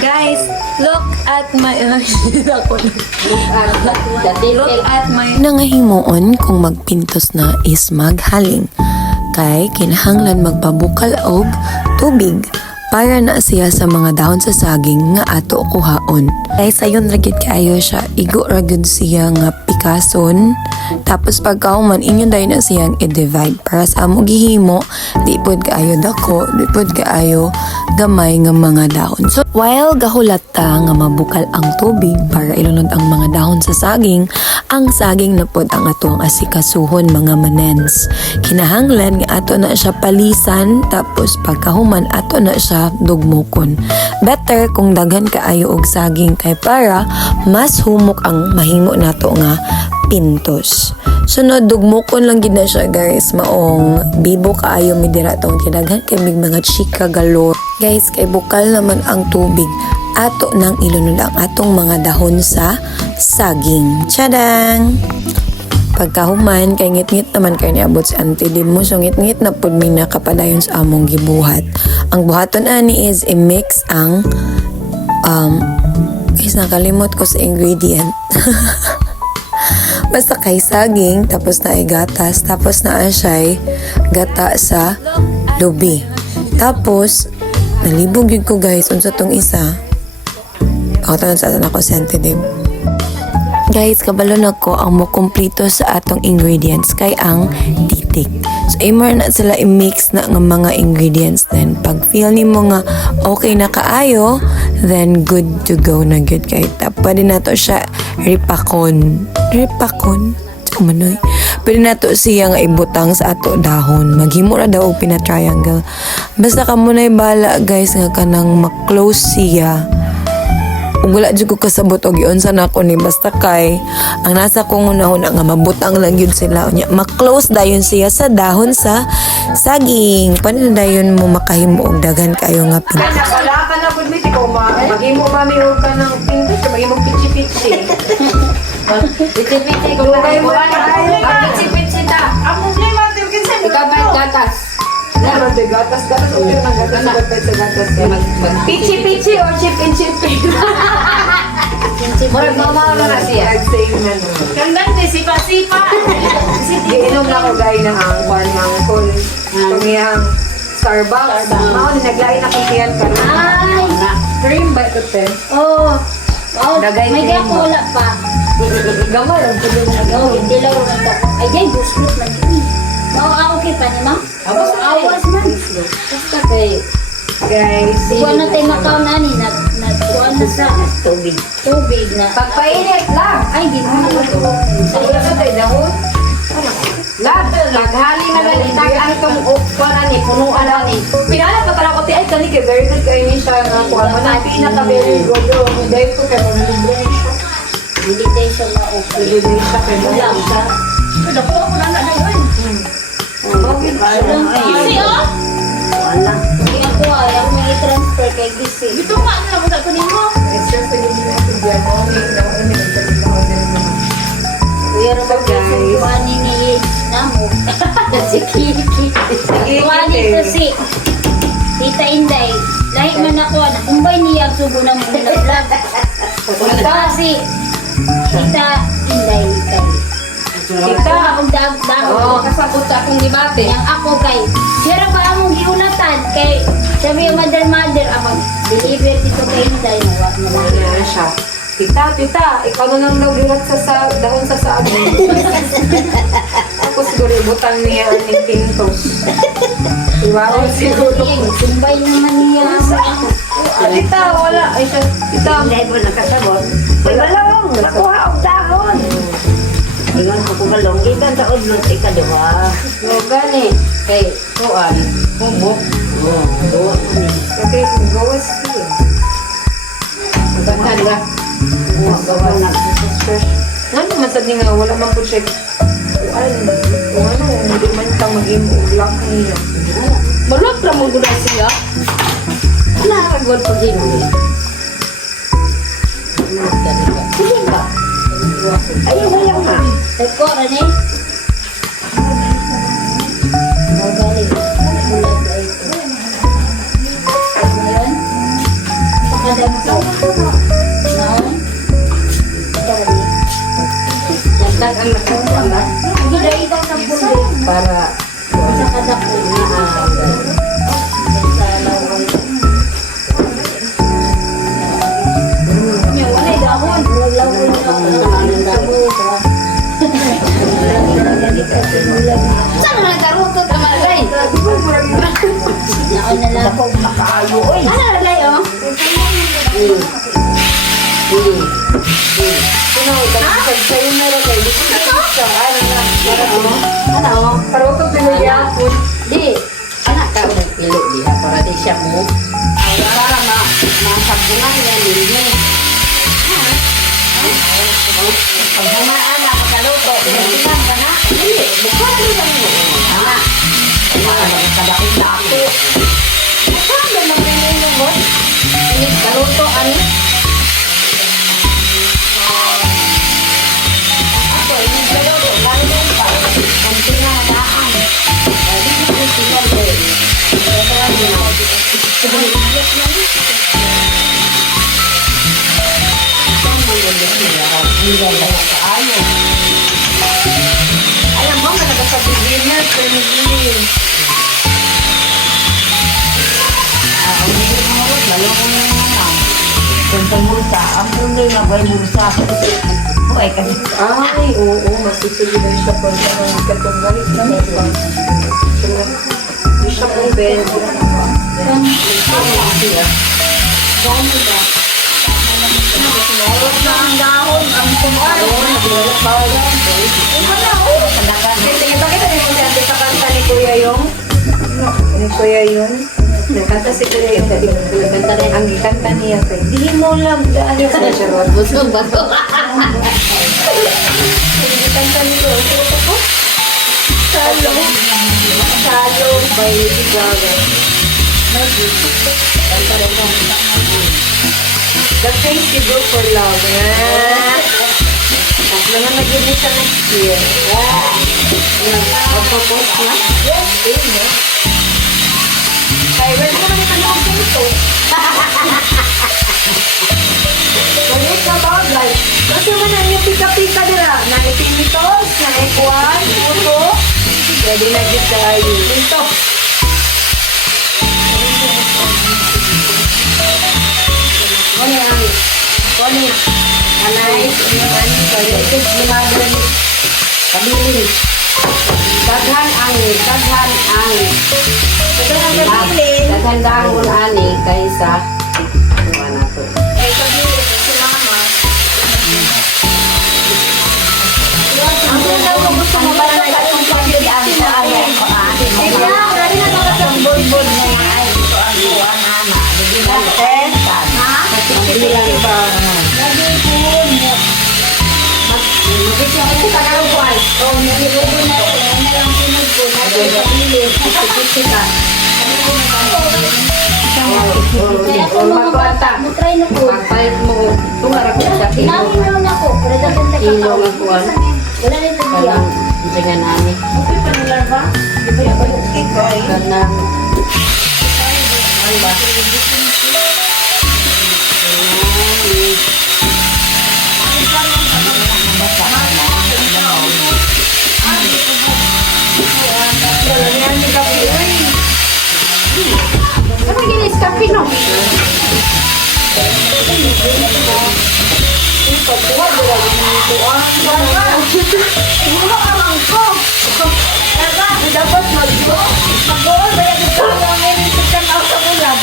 Guys, look at my... look at my... Nangahimuon kung magpintos na is maghaling. Kay kinahanglan magpabukal og tubig para na siya sa mga dahon sa saging nga ato kuhaon. Kay sayon ra gyud kaayo siya, igo ra gyud siya nga pikason. Tapos pagkauman inyo dahil na siyang i-divide para sa amo gihimo, di pod kaayo dako, di pod kaayo gamay nga mga dahon. So while gahulata nga mabukal ang tubig para ilunod ang mga dahon sa saging, ang saging na pod ang atong asikasuhon mga manens. Kinahanglan nga ato na siya palisan, tapos pagkahuman ato na siya dugmokon. Better kung daghan kaayo og saging kay para mas humok ang mahimo nato nga pintos. Sunod, dugmokon lang gid na siya guys. Maong bibo kaayo mi dira tong tinaghan kay mig mga chika galore. Guys, kay bukal naman ang tubig. Ato nang ilunod ang atong mga dahon sa saging. Tadang! Pagkahuman, kay ngit-ngit naman kay niabot si Auntie Dim mo. So ngit-ngit na pod mi nakapadayon sa among gibuhat. Ang buhaton ani is i-mix ang guys, nakalimot ko sa ingredient. Basta kay saging, tapos na ay gatas, tapos na siya gata sa lubi. Tapos, nalibog yun ko guys, unsa tong isa. Ako tanan sa atan ako sensitive. Guys, kabalo na ko ang mo kumpleto sa atong ingredients kay ang titik. So, imar na sila i-mix na ng mga ingredients. Then, pag feel ni mo nga okay na kaayo, then good to go na good kay tap. Pwede na to siya ripakon. Ripakon? Manoy. Pwede na to siya nga ibutang sa ato dahon. Maghimo ra daw og pina-triangle. Basta ka muna'y bala guys nga kanang ma-close siya. Ug wala jud ko kasabot og iunsa na ako ni basta kay ang nasa kong una-una nga mabutang lang yun sila unya ma-close dayon siya sa dahon sa saging. Paano na dayon mo makahimo og daghan kayo nga pinto? Wala ka na pud mi ko maghimo mami og kanang pinto maghimo pichi-pichi. Pichi-pichi ko na kayo. Pichi-pichi ta. Amo ni mati kinsa Ikaw ba gatas? Meron de gatas o yun ang gatas sa gatas. Pichi-pichi or chip-in-chip-in? Murag mamaw na siya. Same na no. Kandang di sipa-sipa. Giinom na ko gay ng angkwan ng kol. Tumiyang Starbucks. Mao ni naglain akong tiyan ka. Ay! Cream ba ito te? Oh. Oh, Dagay may cream di ako mo. wala pa. Gamay ang tuloy na Oh, hindi lang wala pa. Ay, dyan, guslut man yun. Mau ako kay pa ni ma'am? Awas na eh. Awas man. Basta kay, Guys, kuha na tayo makaw na ni, kuha na sa tubig na. pagpainit lang. Ay, di mo na ito. Wala ka tayo dahon. Naghali na lang itagaan itong ukwan ni punuan na ni. Pinala pa pala ko ti ay kani kay very good kayo ni siya nga kuha mo na pinaka very good yo. Dahil ko kay mo libre ni siya. Hindi tayo siya ma-okay. Libre siya kay mo. Wala siya. Pero ko na na yun. Kasi oh! Wala. Hindi ako ay, ako may i-transfer kay Gisi. Ito nga, ano lang ko nimo? It's just the hindi na ito diyan mo ni na ni nagdali ko din naman. Kuya rin So, guys. kuhanin ni Namo. Si Kiki. Kuhanin ko si Tita Inday. Lahi man ako, nakumbay niya subo ng muna vlog. Kasi Tita Inday kay. Kita. Akong dahon. Kasabot sa akong debate. Yang ako kay. Sira ba among giunatan kay sabi yung mother amang deliver dito kay Inday. Ano na siya. Tita, ikaw na lang daw girat sa dahon sa sabi. Tapos siguro ibutan niya ang pintos. Iwaw siguro. Sumbay naman niya. Tita, wala. Ay, siya, tita. Hindi mo nakasabot. Ay, balong! Nakuha ang dahon! Ingon ko kung balong. Ikan sa udlot, ikaduha. No, gani. Kay, kuan. Bumbo. Oo, duwa ko ni. Kasi, gawas ko. Magandang ka. Oo, gawa na. Ano man sa nga, wala man po siya. Kuan. Kung ano, hindi man tang maging ulak niya. Balot ra mo gud siya. Wala, agod pa din. Sige ba? Ayaw, ayaw nga. Teko ra ni. Magaling. Bulag ay ito. Ngayon, kadagko. Naon? Dali. Nagdag ang nakuha na Gida ikaw sa pundi. para Sa kadagko. Sa laway. Yung wala dahon. Laway na. saan naman nagkarutot ang malagay? Naon na lang. Makaayo, oy. Ano nalagay oh? Sa'yo meron kayo. Ano? Karutot nilagyan. Di. Anak ka ulit pilo diha para di siya mo. Para masabungan niya din. Pag humaan na, pagkaluto. Pinagsinan ka na. Dili, bukod lang mo. Anak. Kadakit na ako. Saan ba naman mo? Karuto ano? Ako, yung kaluto. Lalo yung pa. Ang pinanadaan. Hindi ko sinabi. Ito lang yun. Alam mo, malaga sa beginner, pero hindi. Ang hindi mo rin, lalo ko na naman. Kung sa bulsa, ang pundi na ba yung bulsa? Buhay kasi. Ay, oo, masisulidan siya po sa mga katunggalit na may pa. Hindi siya pong bend. Sinurot na ang dahon. Ang kumar. Bakit ano yung dati sa kanta ni Kuya Yung? Ni Kuya Yun? Nagkanta si Kuya Yung. Nagkanta rin. Ang gikanta niya ko. Di mo lang dahil sa charot. Busog ba to? Ang gikanta ni Kuya Yung. Salo. Salo by Lady Gaga. Kanta rin mo. The face you do for love. At naman nag-ibig sa next year. Magpapost na? Yes, no? Kaya, well, naman ito yung pinto. Balik na bagay. Kasi man ang yung pika-pika nila. Nanipinitos, nanikuan, puto. Pwede na dito tayo. Pinto. Kone, Ami. Kone. Anay, ano, pwede lumagan. Kabilin. Daghan ani, daghan ani. Daghan kabilin. Daghan dahon ani kaysa ano na to. Eh, kabilin si mama. Ang daw ko gusto mo ba na itong kabilin ang sa ano? Eh, wala na nakasambol-bol na yan. Bilang ba? Mabisya ko sa karawan. Oh, nililubo na ito. Yan na lang sunod ko. Nagay sa pilit. Kisik-kisika. Kaya ako mag-try na po. Pagpalit mo. Tungarap ko sa kilo. Namin ako. Pero dapat sa Kilo kakao. nga kuwan. Wala rin sa diya. Kanang hindi namin. Okay pa nila ba? Di ba yung okay? Kanang Apa gini kafe no? Dapat mag-goal ba yung gusto mo ngayon sa kanal sa bulan?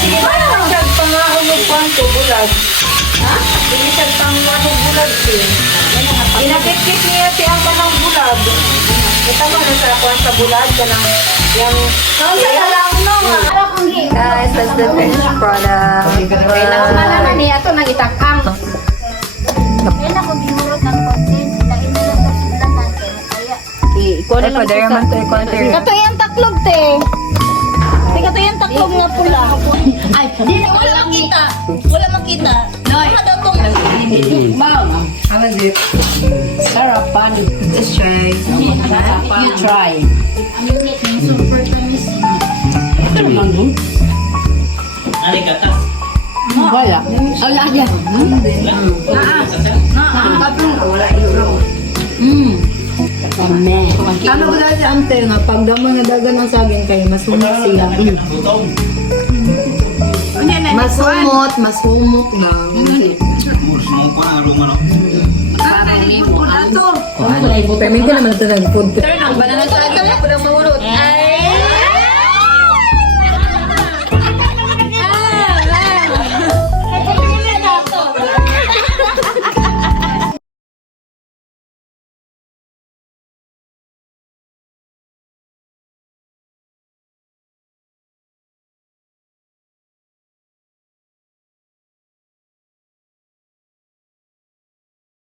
Sige, paano siya pangahon ng kwanto bulag? Ha? Hindi siya pangahon bulag din. Inakit-kit niya siya ang panang bulag. Ito mo na sa kwanto bulag ka ng yung... Guys, that's the finished product. Kailangan na niya ito nang itakang. Kaya na kung bihurot ng content, ilain na lang sa sulanan. Kaya Ikaw na lang sa... kato yung taklog, te. Te, kato yung taklog nga pula. Ay, di na, wala makita. Wala makita. Baka daw tong... Mom, how is it? Sarapan. Let's try. You try. Ang unit ng super tamis. Ani kata. Wala. Wala yan. Ano ko dahil si ante nga, pag damo nga dagan ng saging kayo, masumot siya. Butong. Masumot lang. Murs mo pa ang rumano. Permin ka naman ito ng food. Sir, nang banana sa